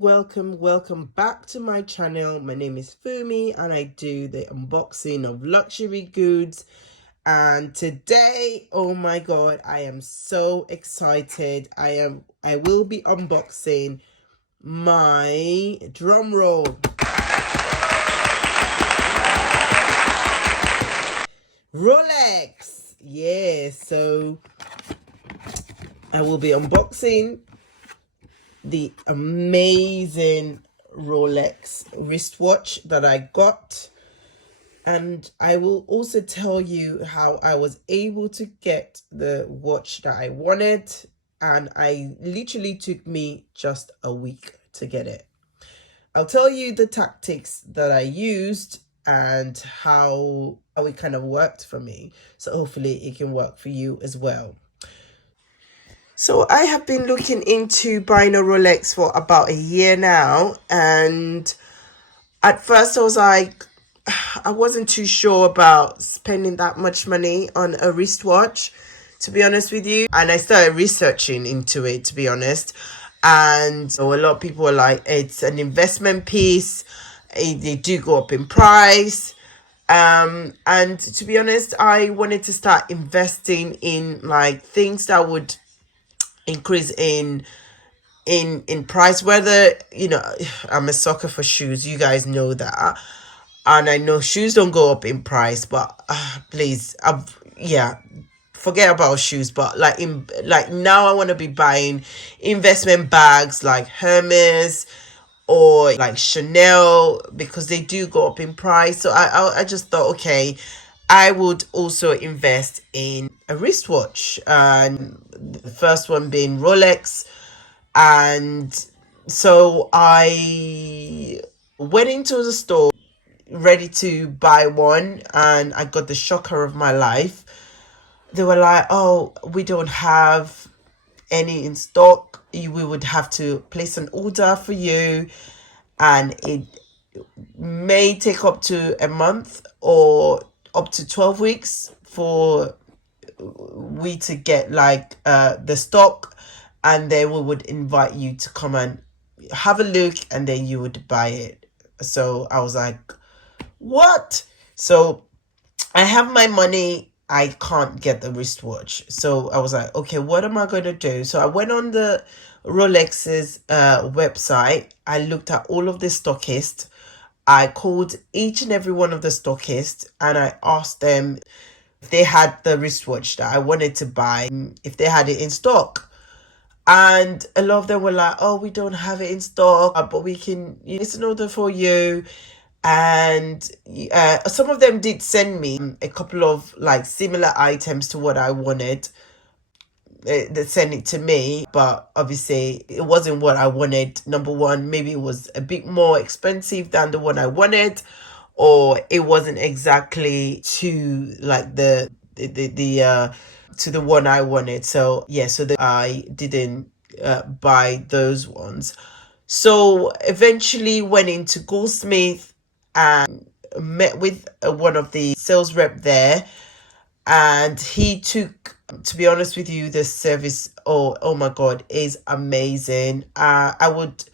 welcome back to my channel. My name is Fumi and I do the unboxing of luxury goods. And today, oh my god, I am so excited. I will be unboxing my drum roll Rolex. Yeah, so I will be unboxing the amazing Rolex wristwatch that I got, and I will also tell you how I was able to get the watch that I wanted, and I literally took me just a week to get it. I'll tell you the tactics that I used and how it kind of worked for me, so hopefully it can work for you as well. So I have been looking into buying a Rolex for about a year now, and at first I was like, I wasn't too sure about spending that much money on a wristwatch, to be honest with you. And I started researching into it, to be honest. And so a lot of people are like, it's an investment piece. They do go up in price. And to be honest, I wanted to start investing in like things that would increase in price. Whether, you know, I'm a sucker for shoes, you guys know that, and I know shoes don't go up in price, but please, yeah, forget about shoes. But like now I want to be buying investment bags like Hermes or like Chanel, because they do go up in price. So I just thought, okay, I would also invest in a wristwatch, and the first one being Rolex. And so I went into the store ready to buy one, and I got the shocker of my life. They were like, oh, we don't have any in stock. We would have to place an order for you, and it may take up to a month or up to 12 weeks for we to get like the stock, and then we would invite you to come and have a look, and then you would buy it. So I was like, what? So I have my money, I can't get the wristwatch. So I was like, okay, what am I going to do? So I went on the Rolex's website. I looked at all of the stockists. I called each and every one of the stockists, and I asked them if they had the wristwatch that I wanted to buy, if they had it in stock. And a lot of them were like, oh, we don't have it in stock, but we can place an order for you. And some of them did send me a couple of like similar items to what I wanted. They sent it to me, but obviously it wasn't what I wanted. Number one, maybe it was a bit more expensive than the one I wanted, or it wasn't exactly to like the to the one I wanted. So yeah, so I didn't buy those ones. So eventually went into Goldsmith and met with one of the sales rep there, and he took, to be honest with you, the service, oh my god, is amazing. I would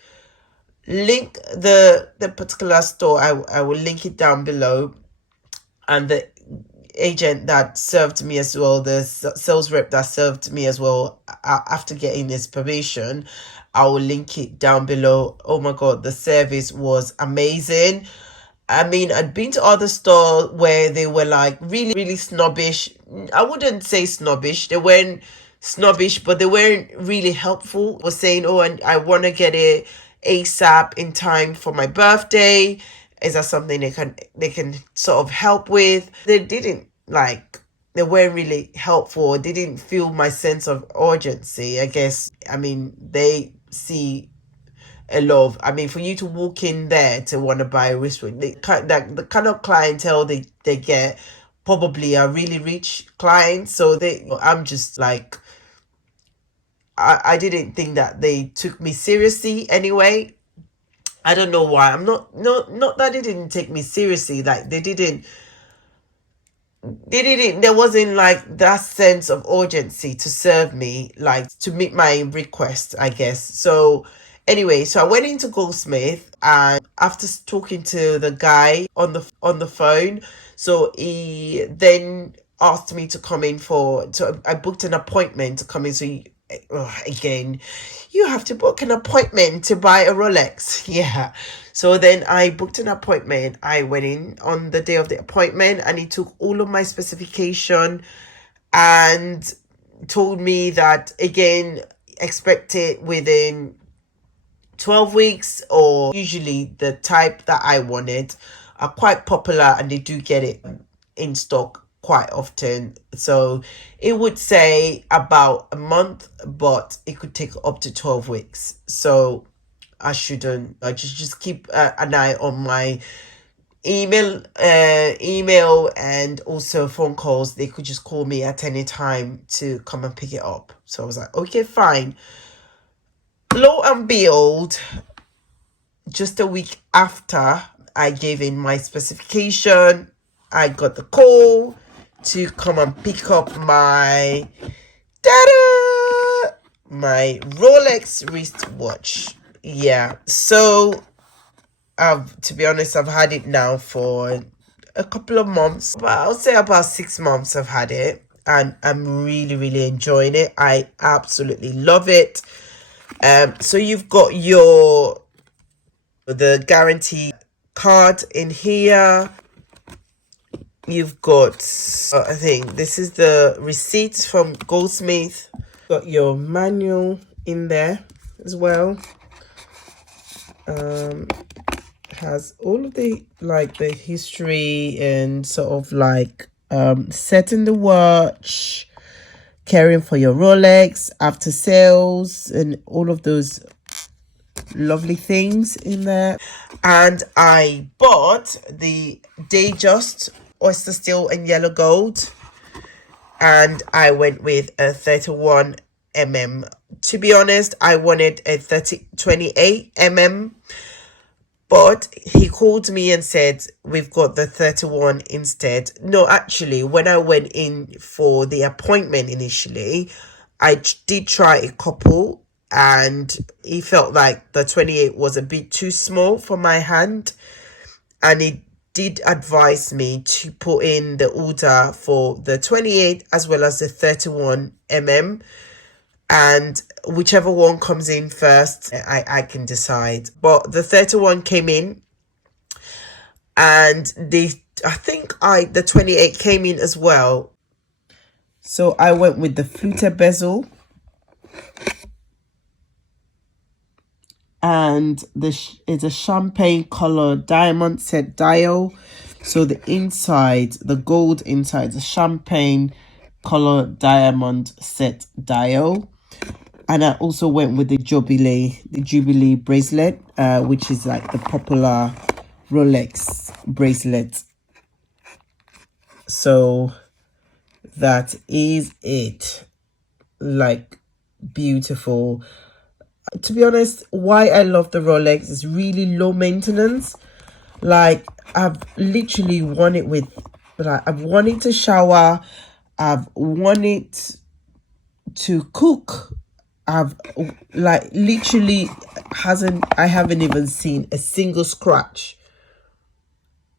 link the particular store. I will link it down below, and the agent that served me as well, the sales rep that served me as well, after getting his permission, I will link it down below. Oh my god, the service was amazing. I mean, I'd been to other stores where they were like really snobbish. I wouldn't say snobbish. They weren't snobbish, but they weren't really helpful. Was saying, oh, and I want to get it ASAP in time for my birthday. Is that something they can sort of help with? They didn't like. They weren't really helpful. They didn't feel my sense of urgency, I guess. I mean, they see a lot of, I mean, for you to walk in there to want to buy a wristwatch, the kind of clientele they get probably are really rich clients. So I'm just like, I didn't think that they took me seriously anyway. I don't know why. I'm not that they didn't take me seriously. Like they didn't, there wasn't like that sense of urgency to serve me, like to meet my request, I guess. So Anyway, so I went into Goldsmith, and after talking to the guy on the phone, so he then asked me to come in for. So I booked an appointment to come in. So again, you have to book an appointment to buy a Rolex. Yeah. So then I booked an appointment. I went in on the day of the appointment, and he took all of my specification and told me that again, expect it within 12 weeks, or usually the type that I wanted are quite popular and they do get it in stock quite often. So it would say about a month, but it could take up to 12 weeks. So I just keep an eye on my email and also phone calls. They could just call me at any time to come and pick it up. So I was like, okay, fine. Lo and behold, just a week after I gave in my specification, I got the call to come and pick up my my Rolex wristwatch. Yeah, so to be honest, I've had it now for a couple of months, but I'll say about 6 months I've had it, and I'm really enjoying it. I absolutely love it. So you've got the guarantee card in here. You've got I think this is the receipts from Goldsmith. Got your manual in there as well. Has all of the the history and sort of setting the watch, caring for your Rolex, after sales, and all of those lovely things in there. And I bought the Datejust oyster steel and yellow gold, and I went with a 31 mm. To be honest, I wanted a 28 mm, but he called me and said we've got the 31 instead. No, actually, when I went in for the appointment initially, I did try a couple, and he felt like the 28 was a bit too small for my hand, and he did advise me to put in the order for the 28 as well as the 31 mm, and whichever one comes in first, I can decide. But the 31 came in, and the 28 came in as well. So I went with the fluted bezel, and it's a champagne color diamond set dial. So the inside, the gold inside, the champagne color diamond set dial. And I also went with the Jubilee bracelet, which is like the popular Rolex bracelet. So that is it. Like, beautiful. To be honest, why I love the Rolex is really low maintenance. Like, I've literally worn it with, I've worn it to shower, I've worn it to cook. I've literally I haven't even seen a single scratch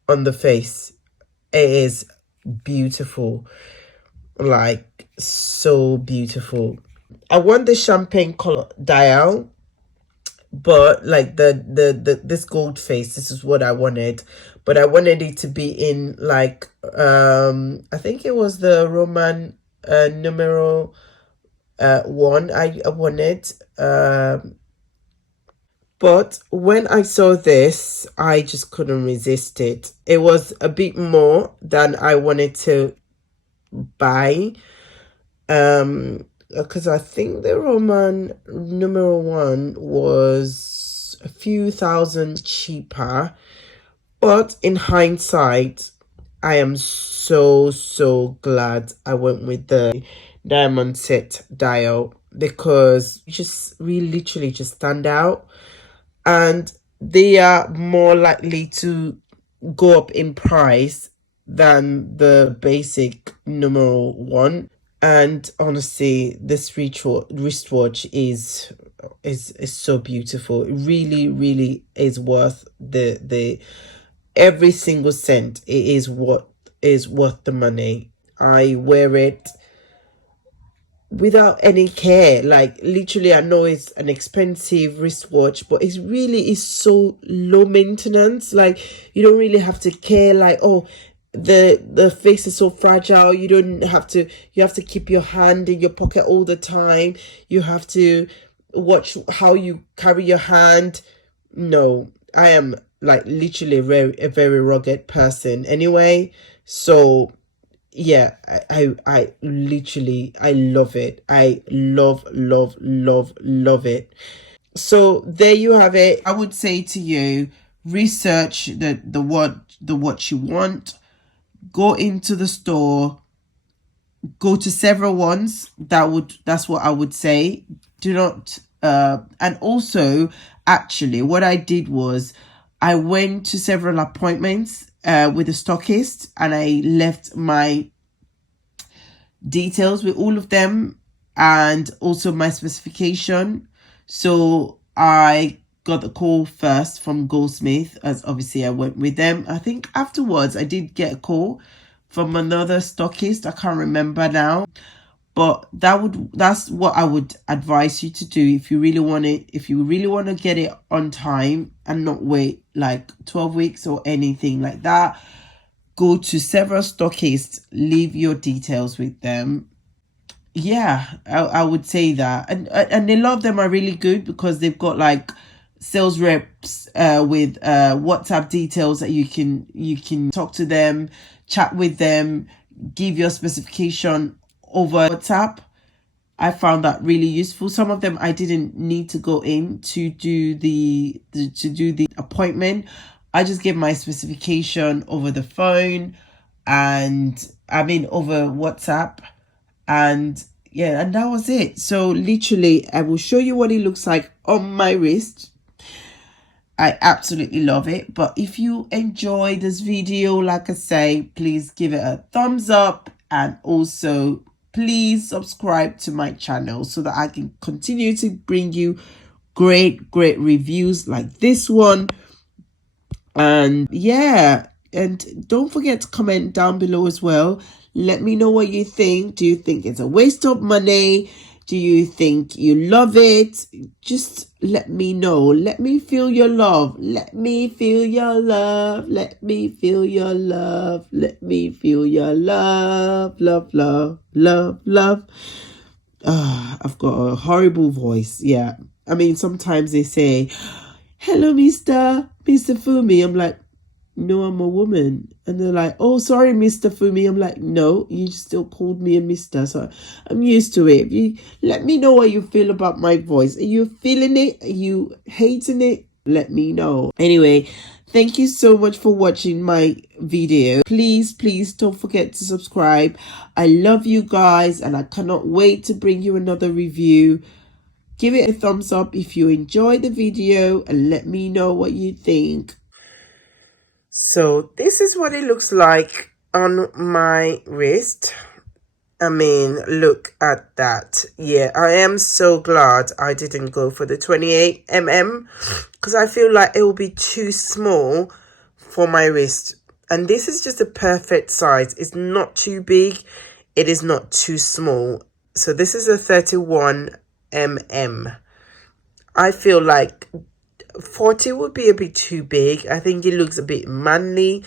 on the face. It is beautiful, like so beautiful. I want the champagne color dial, but like this gold face, this is what I wanted. But I wanted it to be in I think it was the Roman numeral 1 I wanted. But when I saw this, I just couldn't resist it. It was a bit more than I wanted to buy, because I think the Roman numeral 1 was a few thousand cheaper. But in hindsight, I am so glad I went with the diamond set dial, because really literally just stand out, and they are more likely to go up in price than the basic numeral 1. And honestly, this wristwatch is is so beautiful. It really, really is worth the every single cent. It is worth the money. I wear it without any care. Like literally, I know it's an expensive wristwatch, but it really is so low maintenance. Like you don't really have to care. Like, oh, the face is so fragile. You don't have to. You have to keep your hand in your pocket all the time. You have to watch how you carry your hand. No, I am like literally a very rugged person anyway. So yeah, I literally, I love it. I love it. So there you have it. I would say to you, research the what you want. Go into the store. Go to several ones. That's what I would say. Do not and also actually what I did was I went to several appointments with a stockist, and I left my details with all of them and also my specification. So I got the call first from Goldsmith, as obviously I went with them. I think afterwards I did get a call from another stockist. I can't remember now. But that's what I would advise you to do if you really want it, if you really want to get it on time and not wait like 12 weeks or anything like that. Go to several stockists, leave your details with them. Yeah, I would say that. And a lot of them are really good because they've got like sales reps with WhatsApp details that you can talk to them, chat with them, give your specification over WhatsApp. I found that really useful. Some of them I didn't need to go in to do the appointment. I just gave my specification over the phone, and I mean over WhatsApp, and yeah, and that was it. So literally I will show you what it looks like on my wrist. I absolutely love it. But if you enjoy this video, like I say, please give it a thumbs up, and also please subscribe to my channel so that I can continue to bring you great reviews like this one. And yeah, and don't forget to comment down below as well. Let me know what you think. Do you think it's a waste of money? Do you think you love it? Just let me know. Let me feel your love. Let me feel your love. Let me feel your love. Let me feel your love. Love. I've got a horrible voice. Yeah. I mean, sometimes they say, hello, Mr. Fumi. I'm like, no, I'm a woman. And they're like, oh, sorry, Mr. Fumi. I'm like, no, you still called me a Mr. So I'm used to it. You let me know what you feel about my voice. Are you feeling it? Are you hating it? Let me know. Anyway, thank you so much for watching my video. Please don't forget to subscribe. I love you guys, and I cannot wait to bring you another review. Give it a thumbs up if you enjoyed the video, and let me know what you think. So this is what it looks like on my wrist. I mean, look at that. Yeah, I am so glad I didn't go for the 28mm because I feel like it will be too small for my wrist. And this is just a perfect size. It's not too big. It is not too small. So this is a 31mm. I feel like 40 would be a bit too big. I think it looks a bit manly,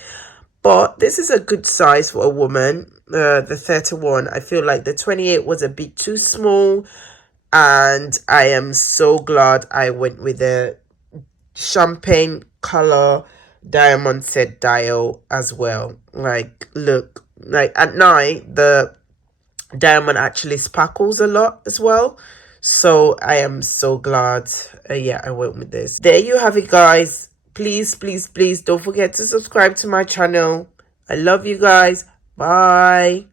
but this is a good size for a woman. The 31, I feel like the 28 was a bit too small, and I am so glad I went with the champagne color diamond set dial as well. Like, look, like at night the diamond actually sparkles a lot as well. So I am so glad yeah, I went with this. There you have it, guys. Please don't forget to subscribe to my channel. I love you guys. Bye.